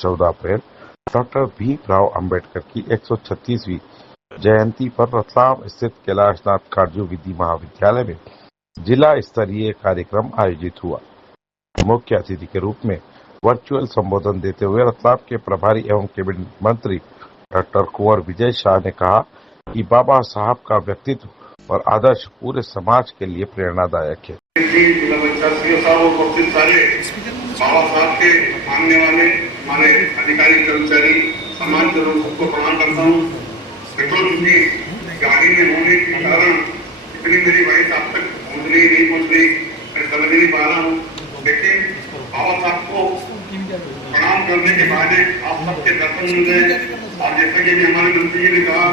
14 अप्रैल doctor Bhimrao Ambedkar की 136वीं जयंती पर रतलाम स्थित कैलाशनाथ काटजू विधि महाविद्यालय में जिला स्तरीय कार्यक्रम आयोजित हुआ। मुख्य अतिथि के रूप में वर्चुअल संबोधन देते हुए रतलाम के प्रभारी एवं कैबिनेट मंत्री डॉक्टर कुंवर विजय शाह ने कहा कि बाबा साहब का व्यक्तित्व और आदर्श पूरे समाज के लिए प्रेरणादायक है। बाबा साहब के मानने वाले हमारे अधिकारी कर्मचारी समाज के लोग सबको प्रणाम करता हूँ। पेट्रोल की गाड़ी में होने के कारण इतनी मेरी वाइफ आप तक नहीं पहुँच रही, मैं समझ नहीं पा रहा हूँ। लेकिन बाबा साहब को प्रणाम करने के बाद आप सबके दर्शन मिल गए। और जैसे कि हमारे मंत्री जी ने कहा,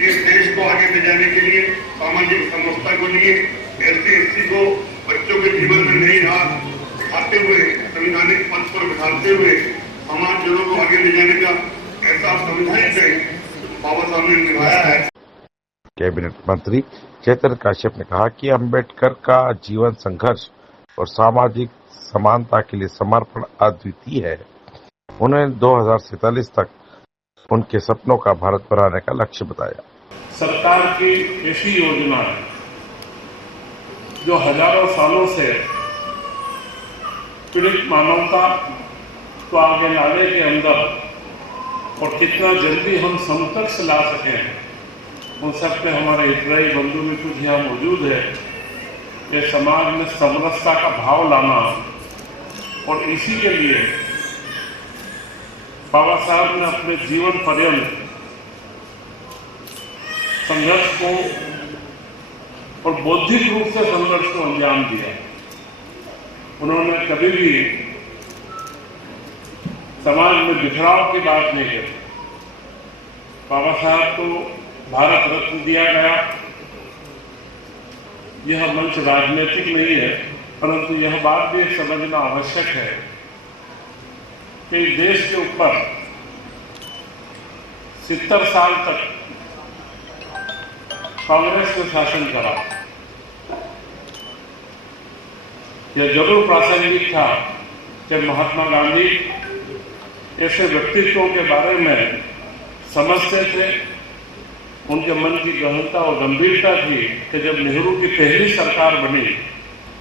इस देश को आगे ले जाने के लिए, सामाजिक समरसता को लिए, SC को बच्चों के जीवन में नई राह दिखाते हुए, संवैधानिक पथ पर बिठाते हुए समाज जनों को आगे ले जाने का ऐसा संविधान बाबा साहब ने निभाया है। कैबिनेट मंत्री चैतन्य काश्यप ने कहा कि अंबेडकर का जीवन संघर्ष और सामाजिक समानता के लिए समर्पण अद्वितीय है। उन्होंने 2047 तक उनके सपनों का भारत बनाने का लक्ष्य बताया। सरकार की ऐसी योजना है जो हजारों सालों से पीड़ित मानवता को आगे लाने के अंदर और कितना जल्दी हम समकक्ष ला सकें, उन सब पे हमारे हितैषी बंधु भी कुछ यहाँ मौजूद है। ये समाज में समरसता का भाव लाना, और इसी के लिए बाबा साहब ने अपने जीवन पर्यंत संघर्ष को और बौद्धिक रूप से संघर्ष को अंजाम दिया। उन्होंने कभी भी समाज में बिखराव की बात नहीं करी। बाबा साहब को भारत रत्न दिया गया। यह मंच राजनीतिक नहीं है, परंतु यह बात भी समझना आवश्यक है कि देश के ऊपर 70 साल तक कांग्रेस ने शासन करा। यह जरूर प्रासंगिक था कि महात्मा गांधी ऐसे व्यक्तित्वों के बारे में समझते थे। उनके मन की गहनता और गंभीरता थी कि जब नेहरू की पहली सरकार बनी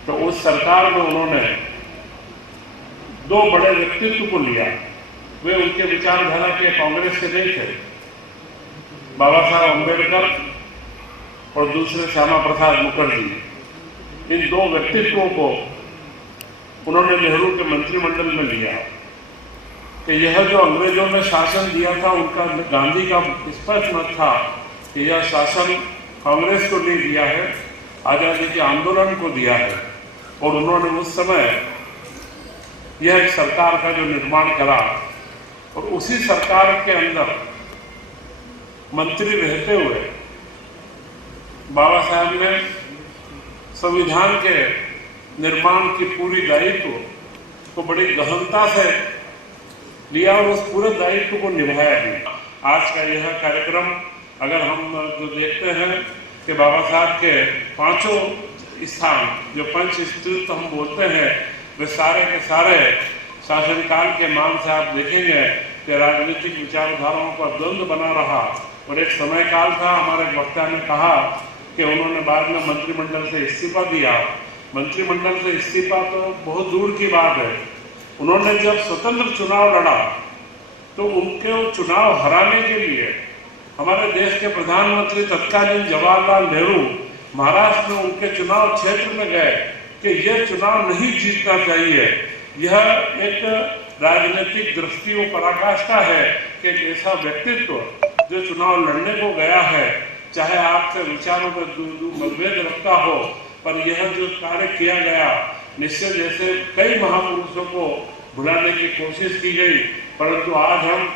तो उस सरकार में उन्होंने 2 बड़े व्यक्तित्व को लिया। वे उनके विचारधारा के कांग्रेस के नहीं थे, बाबा साहब अम्बेडकर और दूसरे श्यामा प्रसाद मुखर्जी। इन 2 व्यक्तित्वों को उन्होंने नेहरू के मंत्रिमंडल में लिया कि यह जो अंग्रेजों ने शासन दिया था, उनका गांधी का स्पष्ट मत था कि यह शासन कांग्रेस को नहीं दिया है, आजादी के आंदोलन को दिया है। और उन्होंने उस समय यह एक सरकार का जो निर्माण करा, और उसी सरकार के अंदर मंत्री रहते हुए बाबा साहब ने संविधान के निर्माण की पूरी दायित्व को बड़ी गहनता से लिया और उस पूरे दायित्व को निभाया भी। आज का यह कार्यक्रम अगर हम जो देखते हैं कि बाबा साहब के 5 स्थान जो पंचतीर्थ हम बोलते हैं, वे सारे के सारे शासनकाल के मान से आप देखेंगे कि राजनीतिक विचारधाराओं का द्वंद्व बना रहा। और एक समय काल था, हमारे वक्ता ने कहा कि उन्होंने बाद में मंत्रिमंडल से इस्तीफा दिया। मंत्रिमंडल से इस्तीफा तो बहुत दूर की बात है। उन्होंने जब स्वतंत्र चुनाव लड़ा तो उनके चुनाव हराने के लिए हमारे देश के प्रधानमंत्री तत्कालीन जवाहरलाल नेहरू महाराष्ट्र में उनके चुनाव क्षेत्र में गए कि यह चुनाव नहीं जीतना चाहिए। यह एक राजनीतिक दृष्टि और पराकाष्ठा है कि एक ऐसा व्यक्तित्व जो चुनाव लड़ने को गया है, चाहे आपसे विचारों में मतभेद रखता हो, पर यह जो कार्य किया गया, निश्चय जैसे कई महापुरुषों को भुलाने की कोशिश की गई, परंतु आज हम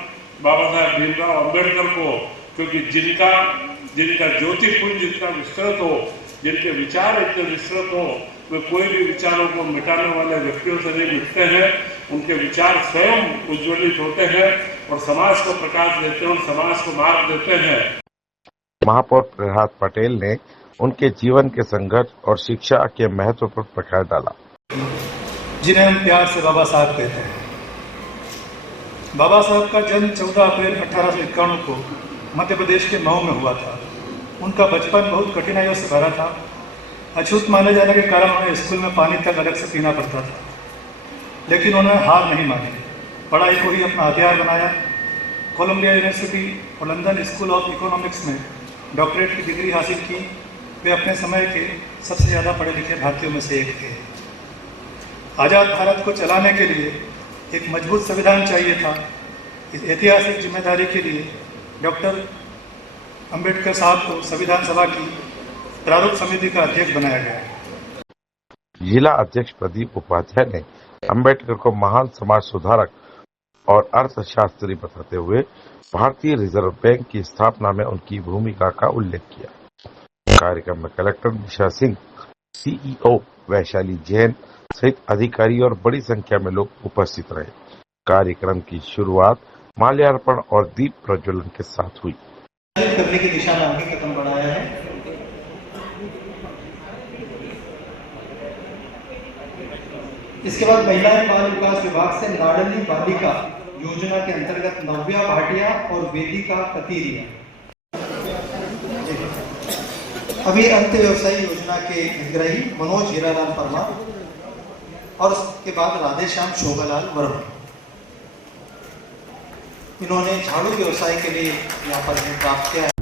बाबा साहब भीमराव अम्बेडकर को, क्योंकि जिनका ज्योतिपुंज जितना विस्तृत हो, जिनके विचार इतने विस्तृत हो, वे कोई भी विचारों को मिटाने वाले व्यक्तियों से नहीं मिटते हैं। उनके विचार स्वयं उज्ज्वलित होते हैं और समाज को प्रकाश देते हैं और समाज को मार्ग देते हैं। महापौर प्रहलाद पटेल ने उनके जीवन के संघर्ष और शिक्षा के महत्व पर प्रकाश डाला। जिन्हें हम प्यार से बाबा साहब कहते हैं, बाबा साहब का जन्म 14 अप्रैल 1891 को मध्य प्रदेश के मऊ में हुआ था। उनका बचपन बहुत कठिनाइयों से भरा था। अछूत माने जाने के कारण उन्हें स्कूल में पानी तक अलग से पीना पड़ता था, लेकिन उन्होंने हार नहीं मानी। पढ़ाई को ही अपना हथियार बनाया। कोलंबिया यूनिवर्सिटी और लंदन स्कूल ऑफ इकोनॉमिक्स में डॉक्टरेट की डिग्री हासिल की। वे अपने समय के सबसे ज़्यादा पढ़े लिखे भारतीयों में से एक थे। आज़ाद भारत को चलाने के लिए एक मजबूत संविधान चाहिए था। इस ऐतिहासिक जिम्मेदारी के लिए डॉक्टर अंबेडकर साहब को संविधान सभा की प्रारूप समिति का अध्यक्ष बनाया गया। जिला अध्यक्ष प्रदीप उपाध्याय ने अंबेडकर को महान समाज सुधारक और अर्थशास्त्री बताते हुए भारतीय रिजर्व बैंक की स्थापना में उनकी भूमिका का उल्लेख किया। कार्यक्रम में कलेक्टर निशा सिंह, सीईओ वैशाली जैन सहित अधिकारी और बड़ी संख्या में लोग उपस्थित रहे। कार्यक्रम की शुरुआत माल्यार्पण और दीप प्रज्वलन के साथ हुई। करने की दिशा में आगे कदम बढ़ाया है। इसके बाद महिला एवं बाल विकास विभाग से लाडली बालिका योजना के अंतर्गत नव्या भाटिया और वेदिका कतीरिया। अभी अंत व्यवसायी योजना के हितग्राही मनोज हीरालाल परमार और उसके बाद राधेश्याम शोभालाल वर्मा। इन्होंने झाड़ू व्यवसाय के लिए यहाँ पर प्राप्त किया है।